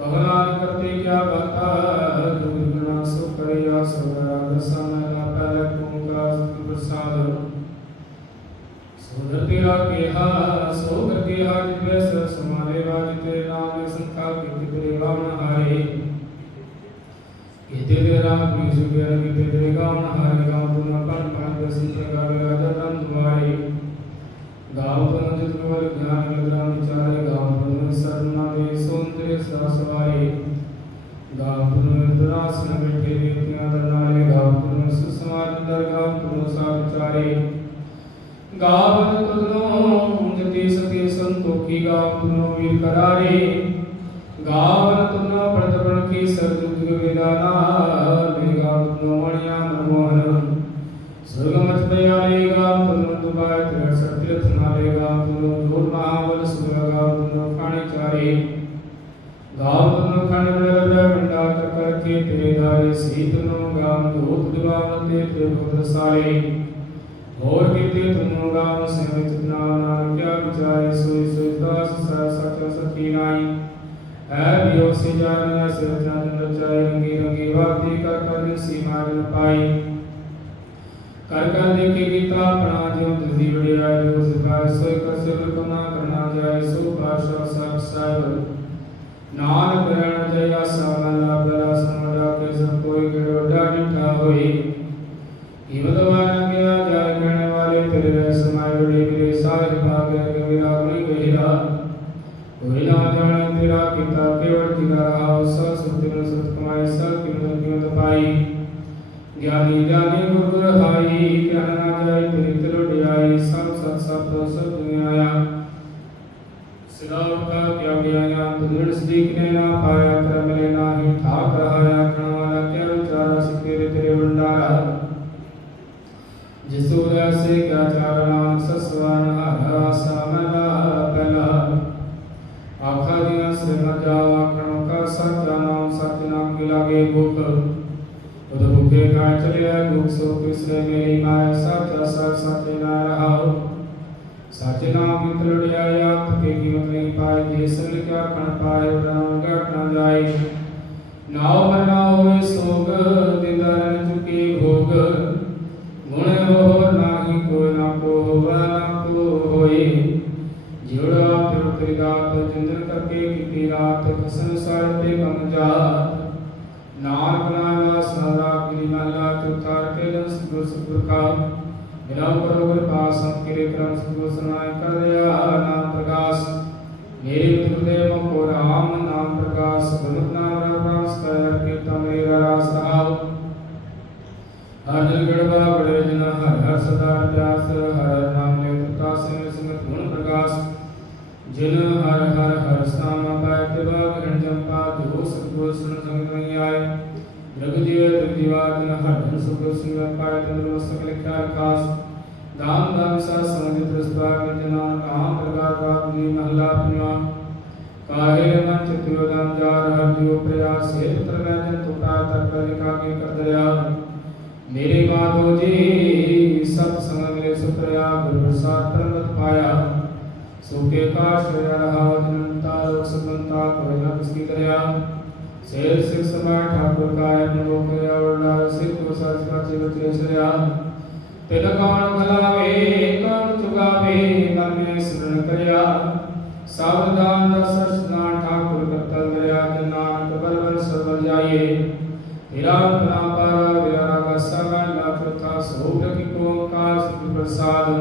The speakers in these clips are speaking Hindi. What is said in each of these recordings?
ਪਹਲਾਨ ਕਰਤੇ ਕਿਆ ਬਤਾ ਦੁਰਗਣਾ ਸੋ ਕਰਿਆ ਸੋਰਾ ਦਸਨ ਲਾਤਾ ਲਕੂੰ ਕਾ ਪ੍ਰਸਾਦ। ਸੋਦਰ ਤੇਰਾ ਕਿਹਾ ਸੋਦਰ ਕਿਹਾ ਜਿਵੇਂ ਸਰ ਸਮਾਰੇ ਵਾਜ ਤੇ ਨਾਮ ਸੰਕਲਪ ਕਿਤੇ ਤੇ ਗਾਵਣ ਹਾਰੇ। ਕਿਤੇ ਤੇ ਰਾਮ ਵੀ ਸੁਗਿਆ ਕਿਤੇ ਤੇ ਗਾਵਣ ਹਾਰੇ ਗਾਵਣ ਪਨ ਪਨ ਦਸੀ ਪ੍ਰਗਾਵੇ ਤੁਮੋ ਵੀਰ ਕਰਾਰੇ ਗਾਵਨ ਤੁਮੋ ਪ੍ਰਤਪਨ ਕੀ ਸਰਜੁਗ ਵਿਦਾਨਾ ਲੇ ਗਾਵ ਤੁਮੋ ਮਣਿਆ ਮਨਮੋਹਨ ਸੁਰਗਮਚ ਪਿਆਰੇ ਗਾਵ ਤੁਮੋ ਦੁਬਾਇ ਤਰ ਸਤਿਰਥ ਨਾਲੇ ਗਾਵ ਤੁਮੋ ਜੋਰ ਮਹਾਬਲ ਸੁਰ ਗਾਵ ਤੁਮੋ ਖਾਣੇ ਚਾਰੇ ਗਾਵ ਤੁਮੋ ਖਾਣੇ ਬੜੇ ਬੜੇ ਮੰਡਾ ਕਰ ਕਰਕੇ ਤੇਰੇ ਦਾਰੇ ਸੀ ਤੁਮੋ ਹੋਰ ਕੀਤੇ ਤੁਮੋ ਗਾਵ ਸਹਿਤ ਨਾ ਨਾਮ ਕਿਆ ਵਿਚਾਰੇ ਸੋਈ ਸੋਈ ਦਾਸ ਸਾ ਸਚ ਸਤੀ ਨਾਈ ਹੈ ਬਿਓ ਸੇ ਜਾਨ ਸਿਰ ਜਨ ਰਚਾਇ ਰੰਗੀ ਰੰਗੀ ਵਾਤੀ ਕਰ ਕਰ ਸੀਮਾ ਜਨ ਪਾਈ। ਕਰ ਕਰ ਦੇਖੇ ਗੀਤਾ ਆਪਣਾ ਜਿਉ ਜਦੀ ਵਡਿਆਈ ਜੋ ਸਿਖਾਇ ਸੋਈ ਕਸਿਰ ਕਮਾ ਕਰਨਾ ਜਾਏ, ਸੋ ਭਾਸ਼ਾ ਸਭ ਸਭ ਨਾਨਕ ਰਹਿਣ ਜਇਆ ਸਾਵਨ ਦੁਖ ਸੋ ਕਿਸਰੇ ਮੇਰੀ ਮਾਇਆ ਸੱਚਾ ਸੱਚ ਸੱਚੇ ਨਾ ਰਹਾਉ ਸੱਚੇ ਨਾਮ ਮਿੱਤਰ ਲੜਿਆ ਆਪ ਕੇ ਕੀਮਤ ਨਹੀਂ ਪਾਏ ਜੇ ਸੰਗ ਕਿਆ ਕਣ ਪਾਏ ਬ੍ਰਹਮ ਘਟ ਨਾ ਜਾਏ ਨਾਉ ਮਰਨਾ ਹੋਏ ਸੋਗ ਦਿਦਾਰਨ ਚੁਕੇ ਭੋਗ ਗੁਣ ਹੋ ਨਾਹੀ ਕੋਈ ਨਾ ਕੋ ਹੋਵਾ ਨਾ ਕੋ ਹੋਏ ਜਿਉੜਾ ਪਿਰ ਤੇਰੀ ਦਾਤ ਜਿੰਦਰ ਕਰਕੇ ਕੀਤੀ ਰਾਤ ਖਸਨ ਸਾਰ ਤੇ ਕਮ ਜਾ ਨਾਨਕ ਨਾਮ ਕੇ ਦਸ ਗੁਰ ਸੁਪੁਰ ਕਾ ਬਿਨਾ ਕਰੋ ਗੁਰ ਪਾਸ ਕਿਰੇ ਕਰਮ ਸੁਗੋ ਸੁਨਾਇ ਕਰ ਦਿਆ ਨਾਮ ਪ੍ਰਕਾਸ਼। ਮੇਰੇ ਮਿੱਤਰ ਦੇ ਮੋ ਰਾਮ ਨਾਮ ਪ੍ਰਕਾਸ਼ ਗੁਰਮਤਿ ਨਾਮ ਰਾਮ ਰਾਮ ਸਤਿ ਕੇ ਤਮੇਰਾ ਰਾਸਤਾਉ ਹਰ ਦਿਨ ਗੜਵਾ ਬੜੇ ਜਨ, ਹਰ ਹਰ ਸਦਾ ਪਿਆਸ, ਹਰ ਨਾਮ ਲੈ ਤੁਤਾ ਸਿੰਘ ਸਿਮਤ ਗੁਣ ਪ੍ਰਕਾਸ਼। ਜਿਨ ਹਰ ਹਰ ਹਰ ਨਾਮ ਪਾਇ ਤੇ ਬਾਗ ਗਣ ਜੰਪਾ ਜੋ ਸਤਗੁਰ ਸੁਨ ਸੰਗ ਨਹੀਂ ਆਏ। रघुदेव दुर्दिवादन धन सुग्रीव सिंह पाय तंद्र सकल कारकास दाम दाम, सा समझे दृष्टा के जना काम प्रकार का अपनी महला अपना काहे न चतुर्दाम जार हर जीव प्रयास से पुत्र राजन तुका तक कर का के कर दया मेरे माधो जी, सब संग मेरे सुप्रया, गुरु प्रसाद परमत पाया। सुखे का श्रेय रहा जनता लोक सबंता कोई न किसकी दया श्रेय शिव समाज ठाकुर का है लोक और लाल सिंह प्रसाद का जीवित श्रेया तिलकौण खलावे कौण चुगावे मन में स्मरण करया सावधान सचना ठाकुर कत्तल करया के नाम कबर वर सर्व जाइए हिरा परापर विरा का समन लाभ था सौभ की को का प्रसाद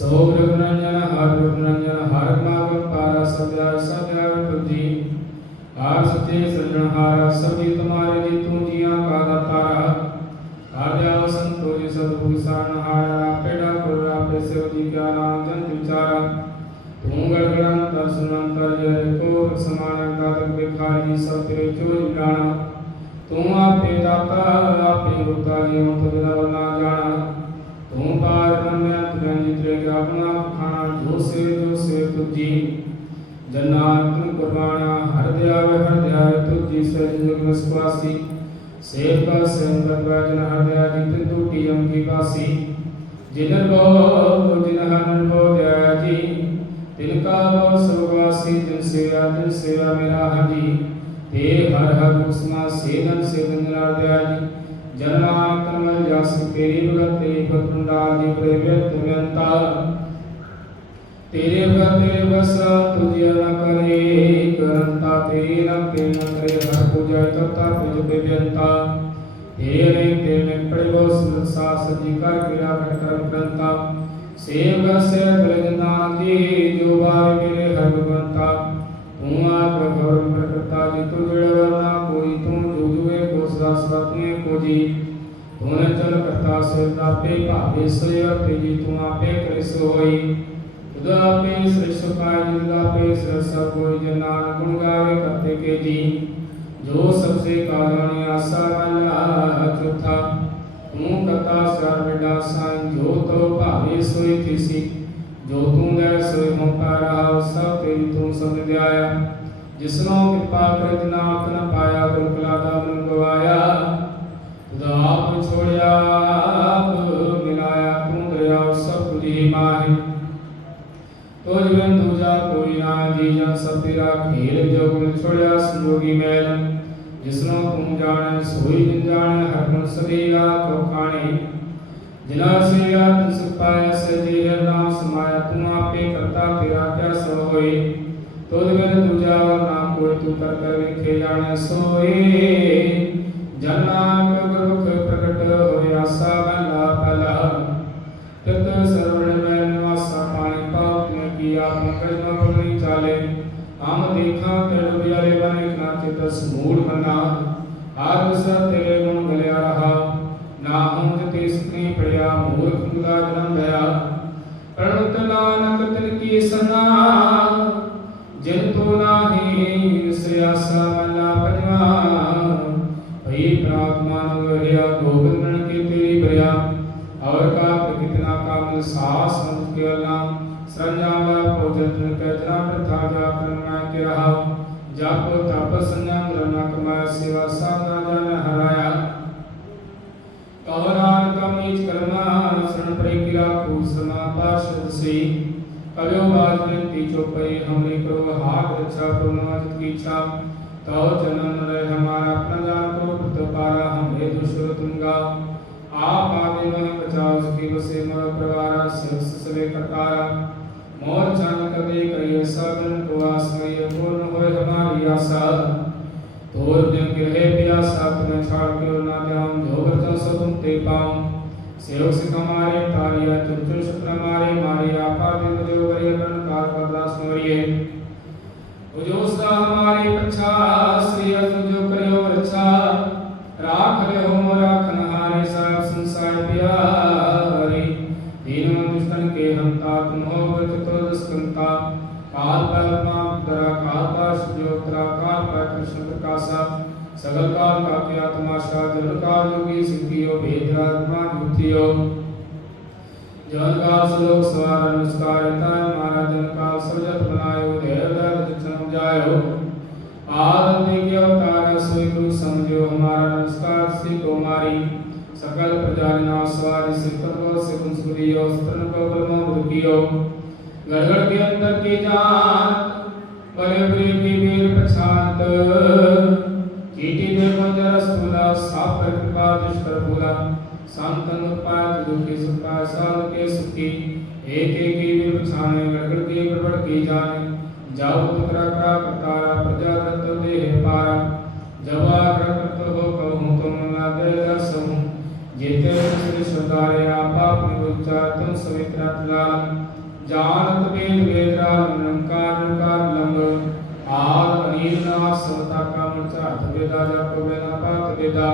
सौरभ रंजन हर रंजन हर नाम पारा सदा सदा प्रदीप आप सत्य सृजनहार सब तुम्हारे जीतू जिया का दातार आद्याव संतो ये सदभूत पेड़ा पुरा पैसे जी ज्ञान जन विचार तू गड़गड़ांत सुनंतर जय को समान गातक बेखारी सब तेरे चोरी गाना तू आपे दाता, आपे गुप्ता जी हम तो बिना बना जाना। तू पार रम्या तुरंत त्रेगा खाना जो से जो से तुझी। जन्नात कुर्बाना ਦਿਆਵੇ ਤੁਜੀ ਸੇ ਜੁਗ ਮਸਵਾਸੀ ਸੇਵ ਕਾ ਸੰਗਤ ਵਜਨ ਹਰ ਦਿਆ ਜਿਤ ਟੂਟੀ ਅੰਗੀ ਵਾਸੀ ਜਿਨ ਬੋ ਜਿਨ ਹਨ ਬੋ ਦਿਆ ਜੀ ਤਿਨ ਕਾ ਬੋ ਸਰਵਾਸੀ ਤਿਨ ਸੇਵਾ ਤਿਨ ਸੇਵਾ ਮੇਰਾ ਹਜੀ ਤੇ ਹਰ ਹਰ ਉਸਨਾ ਸੇਵਨ ਸੇਵਨ तेरे तेरे बसा तुझे न करे, करंता तेरे नाम तेरे न करे, हर पूजा करता तुझे देवता तेरे ने तेरे ने पड़ो संसा सजी का क्रिया कर कर करता सेव से ब्रजना जी, जो बार मेरे हर भगवंता। तू आप गौर प्रकृता जी तू जड़वना कोई, तू जो जुए को सदा सत्य को जी तूने चल करता से तापे पापे से अपे जी तू आपे करिस होई ਦੁਆਪੇ ਸ੍ਰਿਸ਼ਟ ਕਾਜ ਦੁਆਪੇ ਸਰ ਸਭ ਕੋਈ ਜਨਾਨ ਗੁਣ ਗਾਵੇ ਕਰਤੇ ਕੇ ਜੀ। ਜੋ ਸਭਸੇ ਕਾਰਣ ਆਸਾ ਵਾਲਾ ਚੌਥਾ, ਤੂੰ ਕਤਾ ਸਰ ਬਿਡਾ ਸਾਂ ਜੋ ਤੋ ਭਾਵੇ ਸੋਈ ਥਿਸੀ ਜੋ ਤੂੰ ਲੈ ਸੋਈ ਹੋਂ ਪਾਰਾ ਸਭ ਤੇਰੀ ਤੂੰ ਸਮਝ ਆਇਆ ਜਿਸਨੋਂ ਕਿਰਪਾ ਕਰਤ ਨਾਮ ਤਨ ਪਾਇਆ, ਗੁਰੂ ਕਲਾ ਦਾ ਮਨ ਗਵਾਇਆ। ਖੁਦਾ ਛੋੜਿਆ ਆਪ ਤਾ ਕੋਈ ਨਾ ਜੀਆ ਸਤਿਰਾ ਖੇਲ ਜੋਗਨ ਛੋੜਿਆ ਸੰਜੋਗੀ ਮੈਲ, ਜਿਸਨੋ ਤੁਮ ਜਾਣੈ, ਸੋਈ ਜਿਨ ਜਾਣੈ, ਹਰਮਨ ਸਦੀਆ ਤੋ ਕਾਣੀ ਜਿਨਾ ਸੇਵਾ ਤਿਸ ਪਾਇ ਸਜੀ ਨਾਮ ਸਮਾਇਆ ਤੁਮ ਆਪੇ ਕਰਤਾ, ਤੇਰਾ ਕਿਆ ਸੋ ਹੋਈ ਤੋਦ ਬਿਨ ਦੂਜਾ ਨਾਮ ਕੋਈ ਤੂ ਕਰ ਕਰ ਵੇਖੇ ਜਾਣੈ ਸੋਈ ਜਨ ਨਾਮ ਪ੍ਰਗਟ गया गोवर्धन के तेरी भया और का प्रकृतना कामल सास मुख के नाम संजावा पौजन का जना प्रथा जा प्रणा के रहा जाप तप संयम रना कमा सेवा साधना जन हराया। कहरान कमीज करना शरण परिकिरा खूब समा पार्षद से। कवियो बाज में पीछो पर हमने करो हाथ रक्षा प्रणवाज की इच्छा। तो जन्म रहे हमारा सिरस सवे कटारा मोर चान कदे करिए सबन को आसमय पूर्ण होए हमारी आशा तोर दिन गिरहे प्यासा तुम्हें छाड़ के ना जाऊँ जो बचन सो तुम ते पाऊँ सेवक से कमारे तारिया तुम शुक्र मारे मारे आपा दिन देव वरिय मन कार पदास नोरिए उजोसा हमारे पछा श्री अर्जुन जो करियो रक्षा राख ले हो कृष्ण प्रकाशा सगल काल का क्या तमाशा काल योगी सिद्धियो भेद युक्तियो जन काल श्लोक सवार निष्कारता मारा जन काल सजत बनायो देव दर्द जायो आदि के अवतार सोई गुरु समझो हमारा नमस्कार श्री कुमारी सकल प्रजा नासवारी सिकतो से कुंसुरियो स्तन को बलमो भुकियो गड़गड़ के अंदर की जान बड़े बड़े की वीर पछानत चीटी दे बंजर स्थूला साप पर कृपा दुष्कर भूला संतन उत्पाय दुखी सुखाय साल के सुखी एक एक की वीर पछाने गड़गड़ की गड़बड़ की जाने जाओ तुकरा करा करतारा प्रजा दत्त देह पारा जब आग्रह करत हो कहूँ तुम ना दे दसहूँ जेते श्री सुधारे आप अपने उच्चार तुम सवित्रा लाल जानत वेद वेदराल अनील ना समता का मुचा वेदा जाको वेदा पात वेदा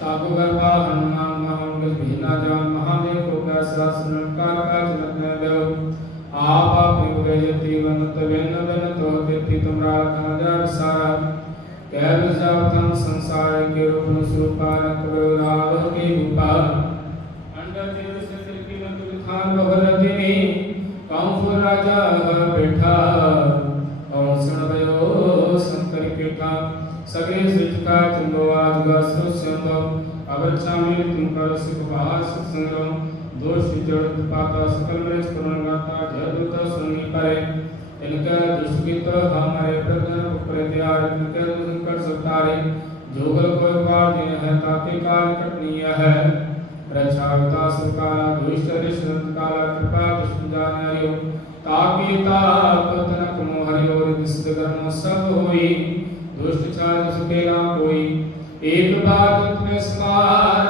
ताको गर्भा हनुमान महामंगल भीना जान महादेव को कैसा निरंकार का जनक न देव आप आप विजयति वनत वेन वेन तो ते पृथ्वी तुमरा जा सारा कह जावतम संसार के रूप न स्वरूपा न करो राग के रूपा अंडर देव से तिल की मत विधान बहुर दिनी राजा बैठा शंकर के का सगरे सृष्टि का चंदो आज गा सुस्यंदो अबच्छा में तुम कर सुख भास संग्रह, दोष जड़ पाता सकल में स्मरण गाता जय दूत सुनी परे इनका दुष्कृत हमारे प्रगन प्रत्यार इनके संकट सतारे जोगल कोई पार दिन है, ताके काल कटनीय है। विकास काला दुष्ट रिश्वत काला, कृपा दुष्ट जानियो ताके ताप, तनक मोहरि और कर्म सब होई। दुष्ट चार ना कोई एक बात में सवार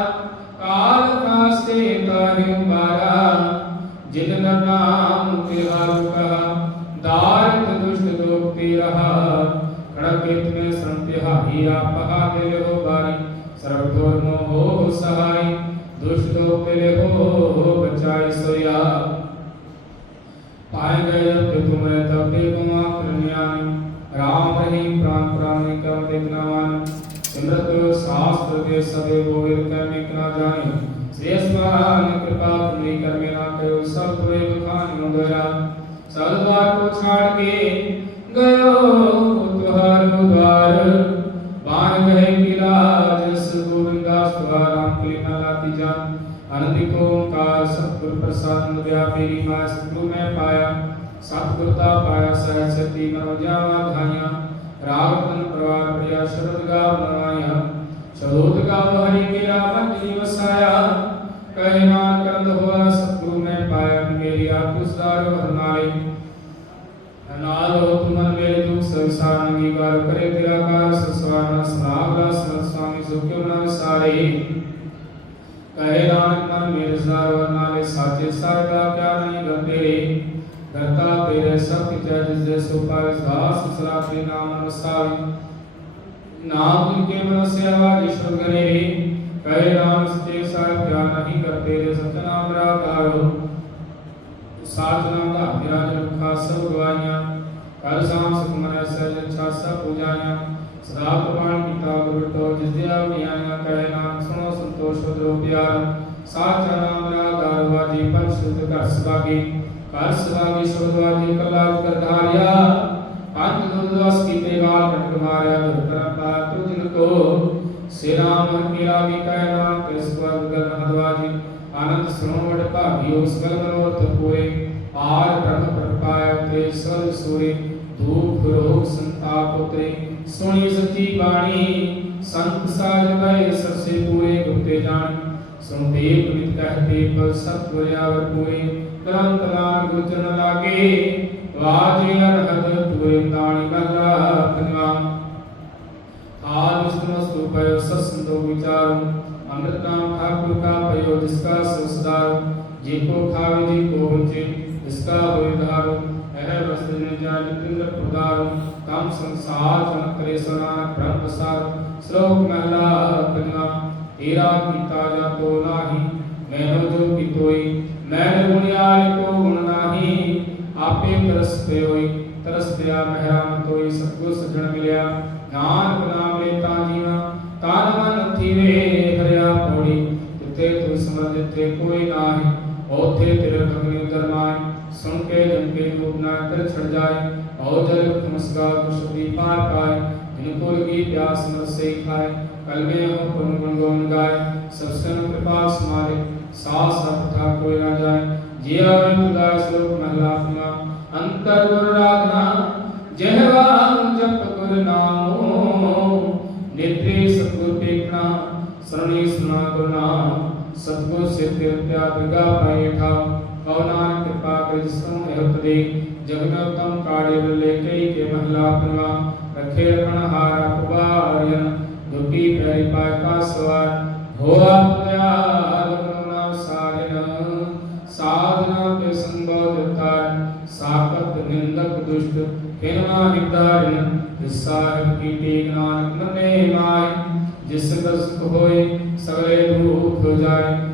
काल कास्ते ताहि बारा जिन नाम तिहार कहा दारिद दुष्ट दोक्ति रहा खड़कित में संत्याही आपहा दिल हो बारी सर्व सर्वधोर हो सहाय दुष्ट दोक्ति हो बचाई सोया पाए गए तुम्हें तब देखो कल्याणी राम रहीम प्राण प्राणी का देखनावान सिमरत शास्त्र के सदे गोविर करने ना जाने श्रेष्ठवान कृपा तुम्हें कर मेरा कयो सब तुए दुखान मुदरा सलवार को छाड़ के गयो तुहार द्वार बाण गए किला जस गोविंदास तुहार राम के लाती जान अनंत ओंकार सतगुर प्रसाद मुद्या मेरी माँ सतगुरु में पाया सतगुरता पाया सहज के नाम अनुसार नाम मन से आवाज़ ईश्वर करे रे कहे नाम सचे सार क्या नहीं करते रे सच नाम रागारो साच नाम का अभिराज रखा, सब गवाइया कर साम सहज अच्छा सब पूजाया सदा प्रमाण पिता गुरु तो जिस दिया ज्ञान कहे नाम, सुनो, संतोष द्रो प्यार। साचा नाम रागारो वाजी पर शुद्ध कर सभागी। कर सभागी, शुद्ध वाजी कला कर धारिया। तु जिनको श्री राम की रागी कहना कृष्ण गगन हदवाजी आनंद श्रवण भागी उस गल मनोरथ पूरे आर ब्रह्म प्रपाय ते सर्व सूरे धूप रोग संताप उतरे सुनी सच्ची बाणी संत साज गए सबसे पूरे गुप्ते जान सुनते पुनित कहते पर सत्व यावर पूरे ग्रंथ लान गुजन लागे वाजे अरहत तुरे ताणी बल्ला कन्वा आल स्तूपय सत्संतो विचार अमृत नाम ठाकुर का पयो जिसका संस्कार जिनको खावे जिनको बचे इसका होय धारो अह वस्त्र ने जान तिंद्र प्रदार काम संसार जन करे सनान ब्रह्म प्रसार श्लोक महला कन्वा तेरा कीता जा तो नाही मैनो जो की तोई मैंने गुणियाल को गुण नाही, आपे तरस पे होई तरस पिया महराम तोई सतगुर सजण मिलिया नानक नाम लेता जीवा जिथे कोई नाही ओथे तेरे भगनी उतर माय सुन के जन के रूप ना कर छड़ जाए और जल नमस्कार कुशली पार पाए जिनको लगी प्यास मत से खाए कल में हो गुण गुण गौन गाए सबसे कृपा समारे सास सपथा कोई ना जाए जिया विमुदा श्लोक महला अपना अंतर गुरु राधना, जहवा जप गुरु नामो। नेत्रे सतगुरु गुरु नाम ਸਿੱਧਿ ਉਤਿਆ ਦੁਰਗਾ ਪਾਏ ਖਾਉ ਕਉ ਨਾਨਕ ਕਿਰਪਾ ਕਰਿ ਸੋ ਇਹਤ ਦੇ ਜਗਨਤਮ ਕਾੜੇ ਵੇਲੇ ਕਈ ਕੇ ਮਹਲਾ ਪੰਵਾ ਰਖੇ ਰਣ ਹਾਰ ਅਪਵਾਰਿਆ ਦੁਖੀ ਪੈ ਪਾ ਕਾ ਸਵਾਰ ਹੋਆ ਪਿਆਰ ਕਰੁਣਾ ਸਾਰਿਨ ਸਾਧਨਾ ਤੇ ਸੰਭਉ ਦਿੱਤਾਰ ਸਾਪਤ ਨਿੰਦਕ ਦੁਸ਼ਟ ਕਿਰਨਾ ਨਿਦਾਰਿਨ ਵਿਸਾਰ ਕੀਤੇ ਨਾਨਕ ਨਨੇ ਮਾਇ ਜਿਸ ਦਸ ਹੋਏ ਸਗਲੇ ਰੂਪ ਜਾਏ